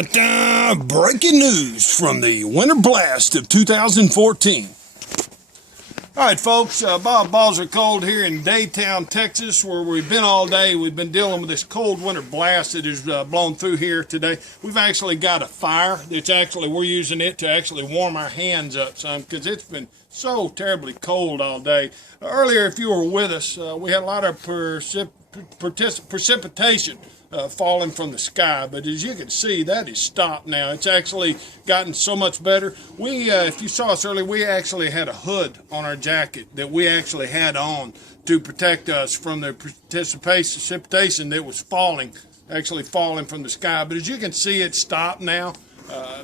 Breaking news from the winter blast of 2014. All right, folks, balls are cold here in Daytown, Texas, where we've been all day. We've been dealing with this cold winter blast that has blown through here today. We've actually got a fire that's we're using it to actually warm our hands up some because it's been so terribly cold all day. Earlier, if you were with us, we had a lot of precipitation falling from the sky, but as you can see, that is stopped now. It's actually gotten so much better. If you saw us earlier, we actually had a hood on our jacket that we actually had on to protect us from the precipitation that was actually falling from the sky. But as you can see, it's stopped now.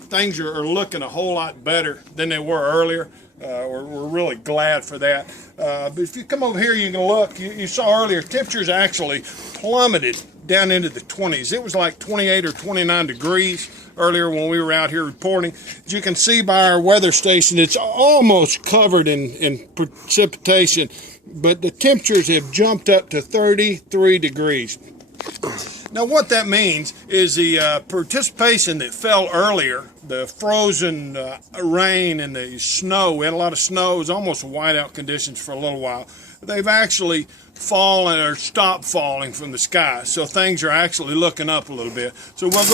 Things are looking a whole lot better than they were earlier. We're really glad for that. But if you come over here, you can look. You saw earlier, temperatures actually plummeted down into the 20s. It was like 28 or 29 degrees earlier when we were out here reporting. As you can see by our weather station, it's almost covered in precipitation, but the temperatures have jumped up to 33 degrees. Now what that means is the precipitation that fell earlier, the frozen rain and the snow, we had a lot of snow, it was almost whiteout conditions for a little while. They've actually fallen or stopped falling from the sky, so things are actually looking up a little bit. So we'll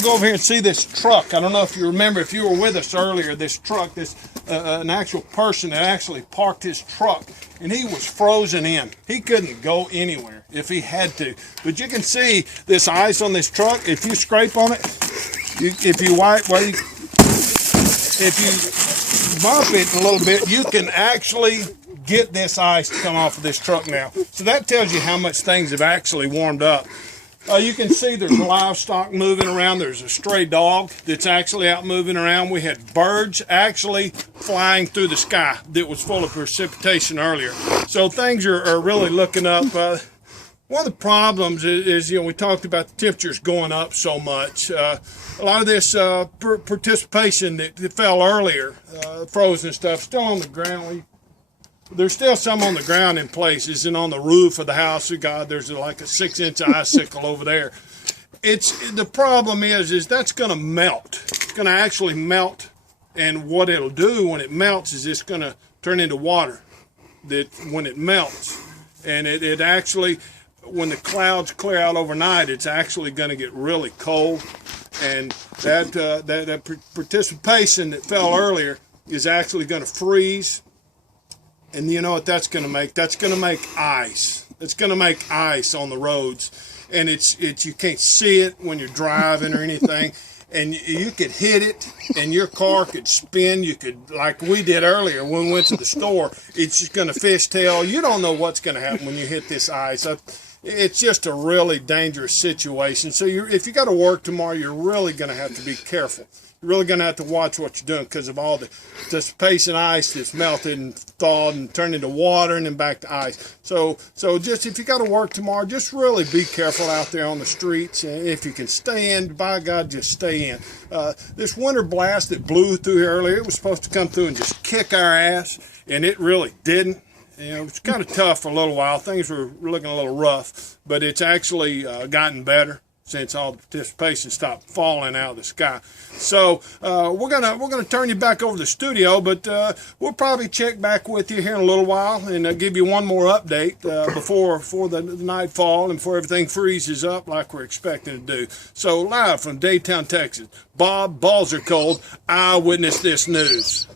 go over here and see this truck. I don't know if you remember, if you were with us earlier, this truck, an actual person that actually parked his truck, and he was frozen in. He couldn't go anywhere if he had to. But you can see this ice on this truck. If you scrape on it, if you bump it a little bit, you can actually get this ice to come off of this truck now. So that tells you how much things have actually warmed up. You can see there's livestock moving around. There's a stray dog that's actually out moving around. We had birds actually flying through the sky that was full of precipitation earlier. So things are really looking up. One of the problems is, we talked about the temperatures going up so much. A lot of this participation that fell earlier, frozen stuff, still on the ground. There's still some on the ground in places, and on the roof of the house of God, there's like a 6-inch icicle over there. The problem is that's going to melt. It's going to actually melt, and what it'll do when it melts is it's going to turn into water. That when it melts, and it actually, when the clouds clear out overnight, it's actually going to get really cold, and that participation that fell earlier is actually going to freeze. And you know what that's going to make? That's going to make ice. It's going to make ice on the roads, and you can't see it when you're driving or anything. And you could hit it, and your car could spin. You could, like we did earlier when we went to the store. It's just going to fishtail. You don't know what's going to happen when you hit this ice. It's just a really dangerous situation. So if you got to work tomorrow, you're really going to have to be careful. You're really going to have to watch what you're doing because of all the dissipation ice that's melted and thawed and turned into water and then back to ice. So just if you got to work tomorrow, just really be careful out there on the streets. And if you can stay in, by God, just stay in. This winter blast that blew through here earlier, it was supposed to come through and just kick our ass, and it really didn't. It's kind of tough for a little while. Things were looking a little rough, but it's actually gotten better since all the participation stopped falling out of the sky. So we're gonna turn you back over to the studio, but we'll probably check back with you here in a little while and give you one more update before the nightfall and before everything freezes up like we're expecting to do. So live from Daytown, Texas, Bob Balls Are Cold, Eyewitness This News.